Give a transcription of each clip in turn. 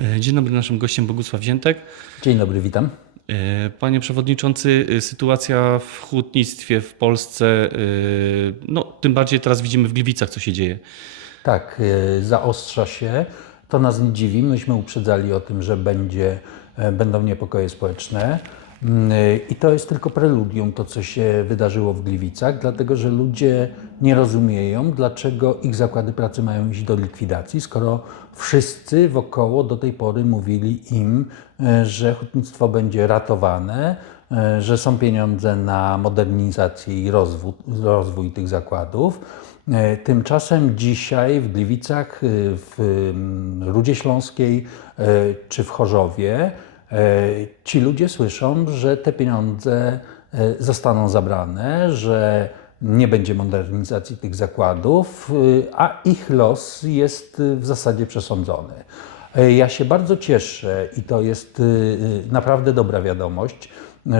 E, Dzień dobry, naszym gościem Bogusław Ziętek. Dzień dobry, witam. E, Panie Przewodniczący, e, sytuacja w hutnictwie w Polsce, no tym bardziej teraz widzimy w Gliwicach, co się dzieje. Tak, zaostrza się. To nas nie dziwi. Myśmy uprzedzali o tym, że będzie, będą niepokoje społeczne. Mm, e, I to jest tylko preludium, to co się wydarzyło w Gliwicach, dlatego że ludzie nie rozumieją, dlaczego ich zakłady pracy mają iść do likwidacji, skoro wszyscy wokoło do tej pory mówili im, e, że hutnictwo będzie ratowane, e, że są pieniądze na modernizację i rozwój, rozwój tych zakładów. Tymczasem dzisiaj w Gliwicach, w mm, Rudzie Śląskiej czy w Chorzowie ci ludzie słyszą, że te pieniądze e, zostaną zabrane, że nie będzie modernizacji tych zakładów, e, a ich los jest e, w zasadzie przesądzony. E, Ja się bardzo cieszę i to jest e, e, naprawdę dobra wiadomość,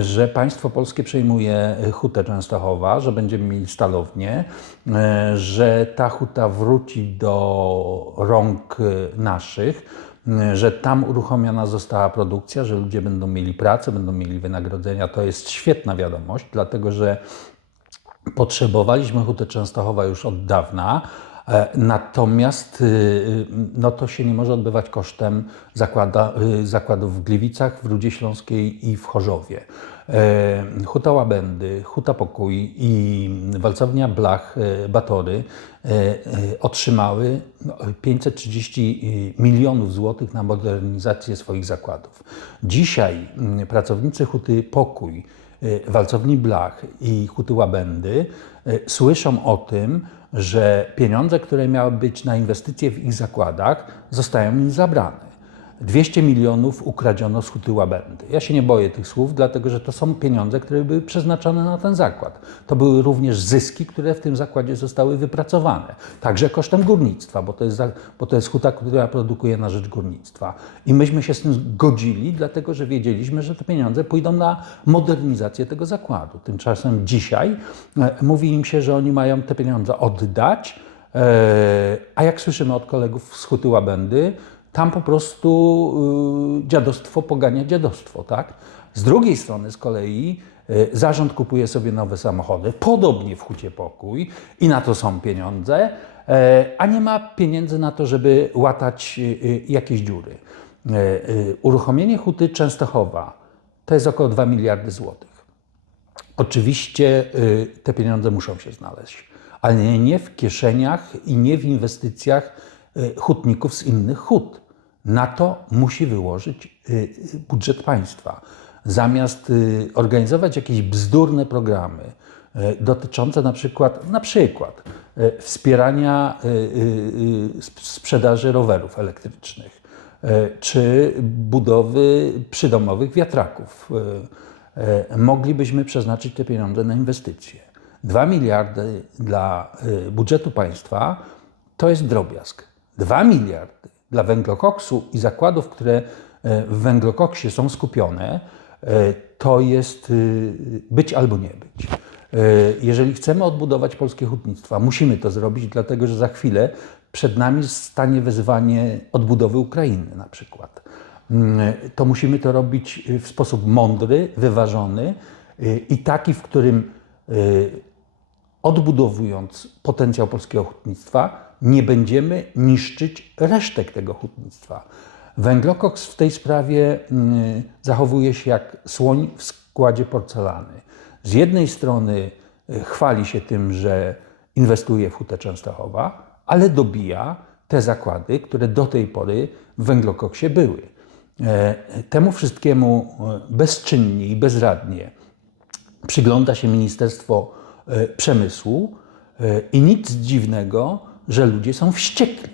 że państwo polskie przejmuje hutę Częstochowa, że będziemy mieli stalownię, e, że ta huta wróci do rąk e, naszych, e, że tam uruchomiona została produkcja, że ludzie będą mieli pracę, będą mieli wynagrodzenia. To jest świetna wiadomość, dlatego że Potrzebowaliśmy Hutę Częstochowa już od dawna, e, natomiast y, y, no to się nie może odbywać kosztem zakłada, y, zakładów w Gliwicach, w Rudzie Śląskiej i w Chorzowie. E, Huta Łabędy, Huta Pokój i walcownia Blach e, Batory e, otrzymały no, 530 milionów złotych na modernizację swoich zakładów. Dzisiaj mm, pracownicy Huty Pokój, walcowni Blach i Huty Łabędy słyszą o tym, że pieniądze, które miały być na inwestycje w ich zakładach, zostają im zabrane. 200 milionów ukradziono z Huty Łabędy. Ja się nie boję tych słów, dlatego że to są pieniądze, które były przeznaczone na ten zakład. To były również zyski, które w tym zakładzie zostały wypracowane. Także kosztem górnictwa, bo to jest, bo to jest huta, która produkuje na rzecz górnictwa. I myśmy się z tym zgodzili, dlatego że wiedzieliśmy, że te pieniądze pójdą na modernizację tego zakładu. Tymczasem dzisiaj e, mówi im się, że oni mają te pieniądze oddać, e, a jak słyszymy od kolegów z Huty Łabędy, tam po prostu y, dziadostwo pogania dziadostwo, tak? Z drugiej strony z kolei y, zarząd kupuje sobie nowe samochody, podobnie w Hucie Pokój i na to są pieniądze, e, a nie ma pieniędzy na to, żeby łatać y, jakieś dziury. E, Uruchomienie Huty Częstochowa to jest około 2 miliardy złotych. Oczywiście te pieniądze muszą się znaleźć, ale nie w kieszeniach i nie w inwestycjach hutników z innych hut. Na to musi wyłożyć y, y, budżet państwa. Zamiast y, organizować jakieś bzdurne programy y, dotyczące na przykład, na przykład y, wspierania y, y, y, sp- sprzedaży rowerów elektrycznych, czy budowy przydomowych wiatraków. Moglibyśmy przeznaczyć te pieniądze na inwestycje. 2 miliardy dla budżetu państwa to jest drobiazg. 2 miliardy dla węglokoksu i zakładów, które e, w węglokoksie są skupione, e, to jest y, być albo nie być. E, Jeżeli chcemy odbudować polskie hutnictwa, musimy to zrobić, dlatego że za chwilę przed nami stanie wyzwanie odbudowy Ukrainy na przykład. Mm, To musimy to robić w sposób mądry, wyważony i taki, w którym odbudowując potencjał polskiego hutnictwa, nie będziemy niszczyć resztek tego hutnictwa. Węglokoks w tej sprawie mm, zachowuje się jak słoń w składzie porcelany. Z jednej strony y, chwali się tym, że inwestuje w hutę Częstochowa, ale dobija te zakłady, które do tej pory w węglokoksie były. E, Temu wszystkiemu e, bezczynnie i bezradnie przygląda się Ministerstwo e, Przemysłu i nic dziwnego, że ludzie są wściekli.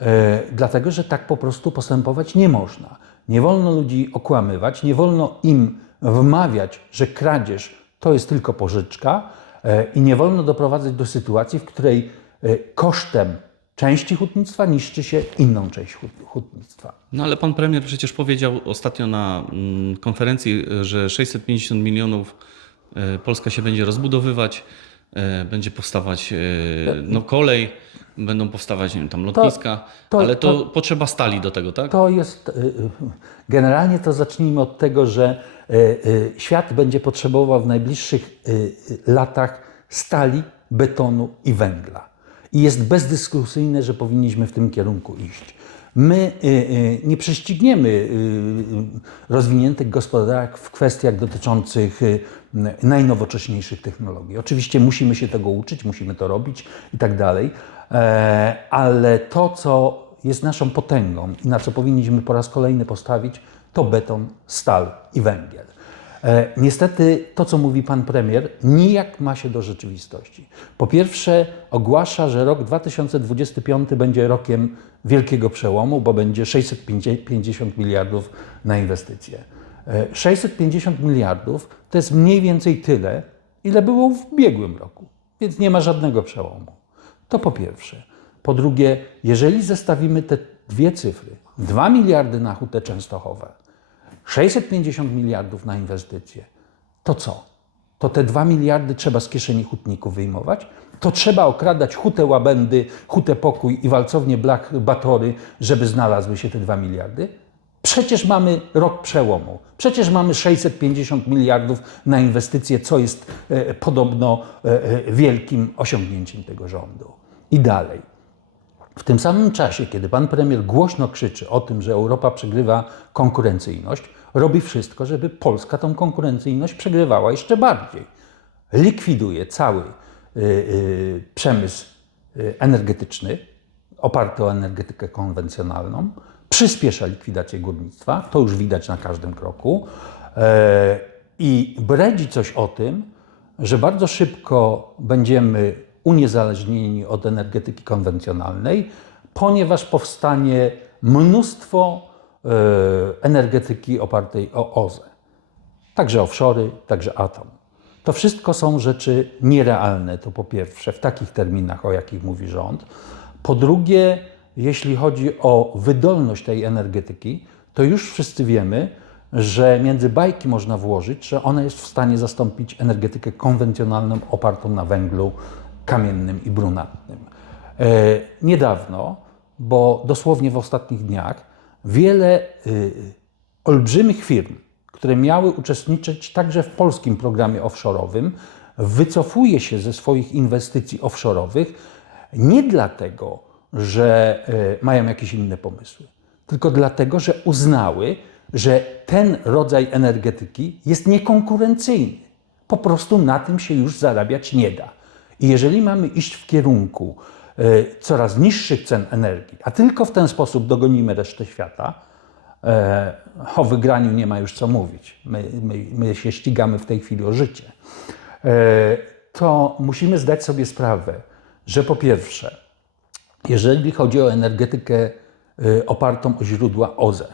E, Dlatego, że tak po prostu postępować nie można. Nie wolno ludzi okłamywać, nie wolno im wmawiać, że kradzież to jest tylko pożyczka e, i nie wolno doprowadzać do sytuacji, w której e, kosztem części hutnictwa niszczy się inną część hut- hutnictwa. No ale pan premier przecież powiedział ostatnio na mm, konferencji, że 650 milionów Polska się będzie rozbudowywać, będzie powstawać no, kolej. Będą powstawać nie wiem, tam lotniska, to- ale to, to- potrzeba stali do tego, tak? To jest, y, y, generalnie to zacznijmy od tego, że y, świat będzie potrzebował w najbliższych latach stali, betonu i węgla. I jest bezdyskusyjne, że powinniśmy w tym kierunku iść. My nie prześcigniemy rozwiniętych gospodarek w kwestiach dotyczących najnowocześniejszych technologii. Oczywiście musimy się tego uczyć, musimy to robić i tak dalej, ale to, co jest naszą potęgą i na co powinniśmy po raz kolejny postawić, to beton, stal i węgiel. E, Niestety to, co mówi pan premier, nijak ma się do rzeczywistości. Po pierwsze, ogłasza, że rok 2025 będzie rokiem wielkiego przełomu, bo będzie 650 miliardów na inwestycje. E, 650 miliardów to jest mniej więcej tyle, ile było w ubiegłym roku, więc nie ma żadnego przełomu. To po pierwsze. Po drugie, jeżeli zestawimy te dwie cyfry, 2 miliardy na hutę Częstochowe, 650 miliardów na inwestycje, to co? To te 2 miliardy trzeba z kieszeni hutników wyjmować? To trzeba okradać hutę Łabędy, hutę Pokój i walcownię Blach Batory, żeby znalazły się te 2 miliardy? Przecież mamy rok przełomu. Przecież mamy 650 miliardów na inwestycje, co jest e, podobno e, e, wielkim osiągnięciem tego rządu. I dalej. W tym samym czasie, kiedy pan premier głośno krzyczy o tym, że Europa przegrywa konkurencyjność, robi wszystko, żeby Polska tą konkurencyjność przegrywała jeszcze bardziej. Likwiduje cały przemysł energetyczny oparty o energetykę konwencjonalną, przyspiesza likwidację górnictwa, to już widać na każdym kroku, e, i bredzi coś o tym, że bardzo szybko będziemy uniezależnieni od energetyki konwencjonalnej, ponieważ powstanie mnóstwo e, energetyki opartej o OZE. Także offshory, także atom. To wszystko są rzeczy nierealne, to po pierwsze, w takich terminach, o jakich mówi rząd. Po drugie, jeśli chodzi o wydolność tej energetyki, to już wszyscy wiemy, że między bajki można włożyć, że ona jest w stanie zastąpić energetykę konwencjonalną opartą na węglu kamiennym i brunatnym. E, niedawno, bo dosłownie w ostatnich dniach, wiele y, olbrzymich firm, które miały uczestniczyć także w polskim programie offshore'owym, wycofuje się ze swoich inwestycji offshore'owych nie dlatego, że e, mają jakieś inne pomysły, tylko dlatego, że uznały, że ten rodzaj energetyki jest niekonkurencyjny. Po prostu na tym się już zarabiać nie da. I jeżeli mamy iść w kierunku e, coraz niższych cen energii, a tylko w ten sposób dogonimy resztę świata, e, o wygraniu nie ma już co mówić. My, my, my się ścigamy w tej chwili o życie. To musimy zdać sobie sprawę, że po pierwsze, jeżeli chodzi o energetykę y, opartą o źródła OZE,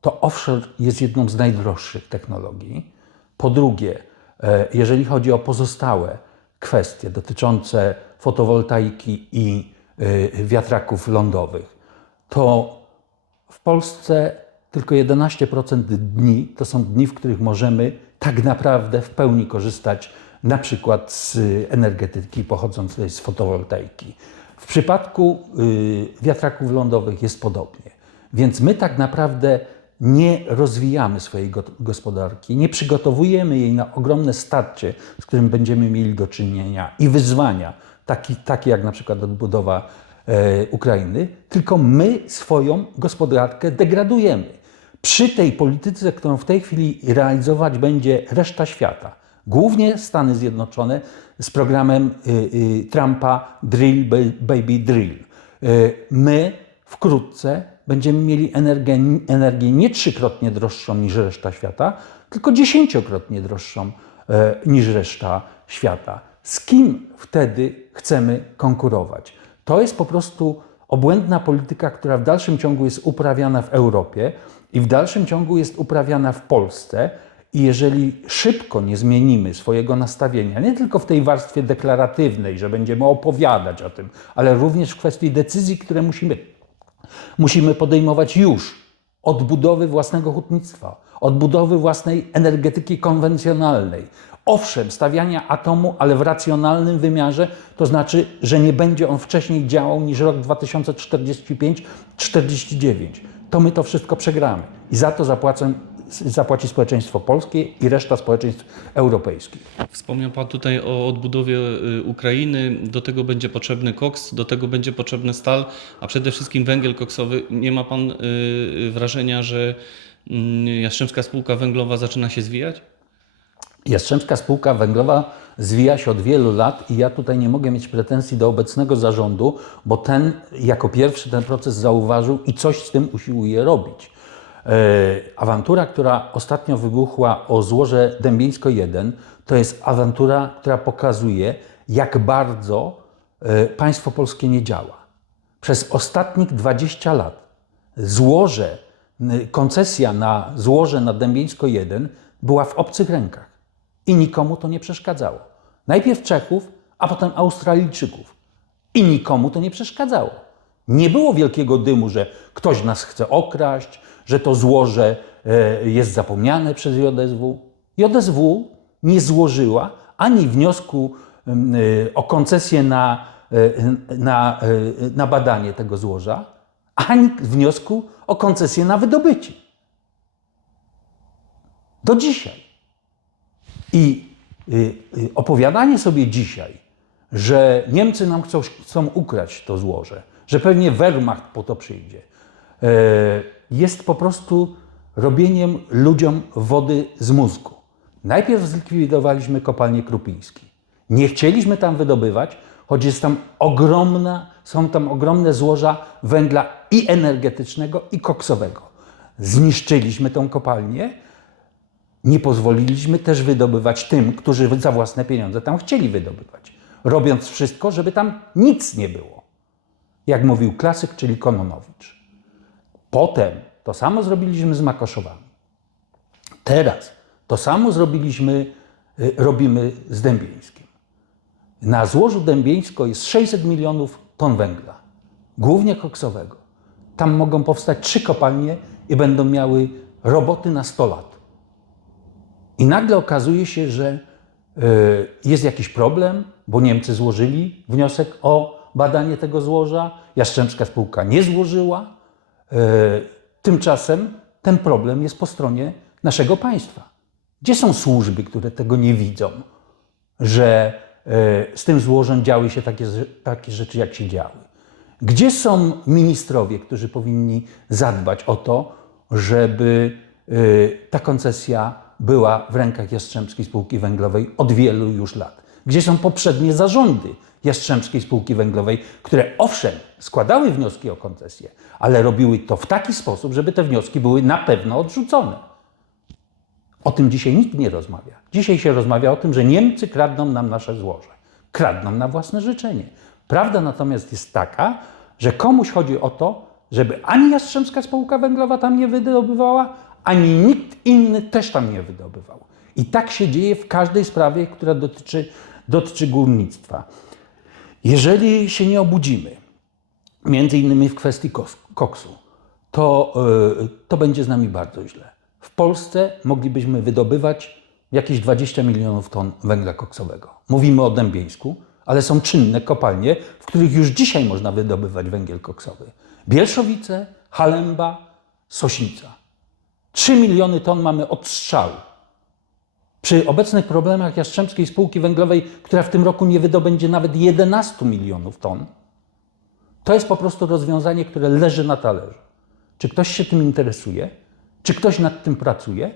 to offshore jest jedną z najdroższych technologii. Po drugie, e, jeżeli chodzi o pozostałe kwestie dotyczące fotowoltaiki i y, wiatraków lądowych, to w Polsce tylko 11% dni to są dni, w których możemy tak naprawdę w pełni korzystać na przykład z energetyki pochodzącej z fotowoltaiki. W przypadku y, wiatraków lądowych jest podobnie. Więc my tak naprawdę nie rozwijamy swojej go- gospodarki, nie przygotowujemy jej na ogromne starcie, z którym będziemy mieli do czynienia i wyzwania, taki, takie jak na przykład odbudowa e, Ukrainy, tylko my swoją gospodarkę degradujemy. Przy tej polityce, którą w tej chwili realizować będzie reszta świata, głównie Stany Zjednoczone z programem y, y, Trumpa Drill Ba- Baby Drill. Y, My wkrótce będziemy mieli energię, energię nie trzykrotnie droższą niż reszta świata, tylko dziesięciokrotnie droższą e, niż reszta świata. Z kim wtedy chcemy konkurować? To jest po prostu obłędna polityka, która w dalszym ciągu jest uprawiana w Europie i w dalszym ciągu jest uprawiana w Polsce. I jeżeli szybko nie zmienimy swojego nastawienia, nie tylko w tej warstwie deklaratywnej, że będziemy opowiadać o tym, ale również w kwestii decyzji, które musimy, musimy podejmować już, odbudowy własnego hutnictwa, odbudowy własnej energetyki konwencjonalnej, Owszem, stawiania atomu, ale w racjonalnym wymiarze, to znaczy, że nie będzie on wcześniej działał niż rok 2045-49. To my to wszystko przegramy. I za to zapłacę, zapłaci społeczeństwo polskie i reszta społeczeństw europejskich. Wspomniał Pan tutaj o odbudowie y, Ukrainy. Do tego będzie potrzebny koks, do tego będzie potrzebny stal, a przede wszystkim węgiel koksowy. Nie ma Pan y, wrażenia, że mm, Jastrzębska Spółka Węglowa zaczyna się zwijać? Jastrzębska Spółka Węglowa zwija się od wielu lat i ja tutaj nie mogę mieć pretensji do obecnego zarządu, bo ten jako pierwszy ten proces zauważył i coś z tym usiłuje robić. E, awantura, która ostatnio wybuchła o złoże Dębieńsko 1, to jest awantura, która pokazuje, jak bardzo e, państwo polskie nie działa. Przez ostatnich 20 lat złoże, koncesja na złoże na Dębieńsko 1 była w obcych rękach i nikomu to nie przeszkadzało. Najpierw Czechów, a potem Australijczyków. I nikomu to nie przeszkadzało. Nie było wielkiego dymu, że ktoś nas chce okraść, że to złoże e, jest zapomniane przez JSW. JSW nie złożyła ani wniosku e, o koncesję na, e, na, na badanie tego złoża, ani wniosku o koncesję na wydobycie. Do dzisiaj. I opowiadanie sobie dzisiaj, że Niemcy nam chcą, chcą ukraść to złoże, że pewnie Wehrmacht po to przyjdzie, jest po prostu robieniem ludziom wody z mózgu. Najpierw zlikwidowaliśmy kopalnię Krupiński. Nie chcieliśmy tam wydobywać, choć jest tam ogromna, są tam ogromne złoża węgla i energetycznego, i koksowego. Zniszczyliśmy tą kopalnię, nie pozwoliliśmy też wydobywać tym, którzy za własne pieniądze tam chcieli wydobywać, robiąc wszystko, żeby tam nic nie było. Jak mówił klasyk, czyli Kononowicz. Potem to samo zrobiliśmy z Makoszowami. Teraz to samo zrobiliśmy, y, robimy z Dębieńskim. Na złożu Dębieńsko jest 600 milionów ton węgla, głównie koksowego. Tam mogą powstać trzy kopalnie i będą miały roboty na 100 lat. I nagle okazuje się, że y, jest jakiś problem, bo Niemcy złożyli wniosek o badanie tego złoża, Jastrzębska Spółka nie złożyła. Y, Tymczasem ten problem jest po stronie naszego państwa. Gdzie są służby, które tego nie widzą, że y, z tym złożem działy się takie, takie rzeczy, jak się działy? Gdzie są ministrowie, którzy powinni zadbać o to, żeby y, ta koncesja była w rękach Jastrzębskiej Spółki Węglowej od wielu już lat? Gdzie są poprzednie zarządy Jastrzębskiej Spółki Węglowej, które owszem składały wnioski o koncesję, ale robiły to w taki sposób, żeby te wnioski były na pewno odrzucone? O tym dzisiaj nikt nie rozmawia. Dzisiaj się rozmawia o tym, że Niemcy kradną nam nasze złoże. Kradną na własne życzenie. Prawda natomiast jest taka, że komuś chodzi o to, żeby ani Jastrzębska Spółka Węglowa tam nie wydobywała, ani nikt inny też tam nie wydobywał. I tak się dzieje w każdej sprawie, która dotyczy, dotyczy górnictwa. Jeżeli się nie obudzimy, między innymi w kwestii koksu, to, yy, to będzie z nami bardzo źle. W Polsce moglibyśmy wydobywać jakieś 20 milionów ton węgla koksowego. Mówimy o Dębieńsku, ale są czynne kopalnie, w których już dzisiaj można wydobywać węgiel koksowy. Bielszowice, Halemba, Sośnica. 3 miliony ton mamy odstrzału. Przy obecnych problemach Jastrzębskiej Spółki Węglowej, która w tym roku nie wydobędzie nawet 11 milionów ton, to jest po prostu rozwiązanie, które leży na talerzu. Czy ktoś się tym interesuje? Czy ktoś nad tym pracuje?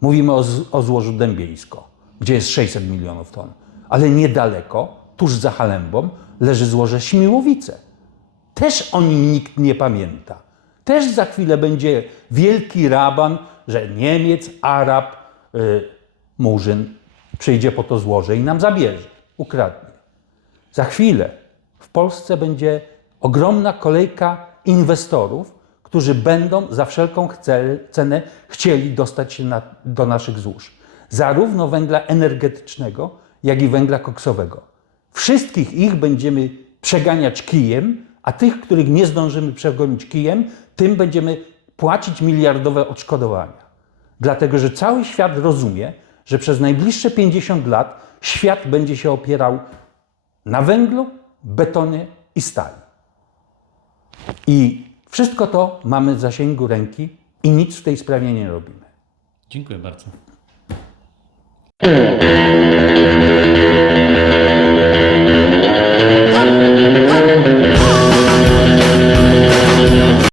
Mówimy o, o złożu Dębieńsko, gdzie jest 600 milionów ton, ale niedaleko, tuż za Halembą, leży złoże Śmiłowice. Też o nim nikt nie pamięta. Też za chwilę będzie wielki raban, że Niemiec, Arab, y, Murzyn przyjdzie po to złoże i nam zabierze, ukradnie. Za chwilę w Polsce będzie ogromna kolejka inwestorów, którzy będą za wszelką cenę chcieli dostać się na, do naszych złóż. Zarówno węgla energetycznego, jak i węgla koksowego. Wszystkich ich będziemy przeganiać kijem, a tych, których nie zdążymy przegonić kijem, tym będziemy płacić miliardowe odszkodowania. Dlatego, że cały świat rozumie, że przez najbliższe 50 lat świat będzie się opierał na węglu, betonie i stali. I wszystko to mamy w zasięgu ręki i nic w tej sprawie nie robimy. Dziękuję bardzo.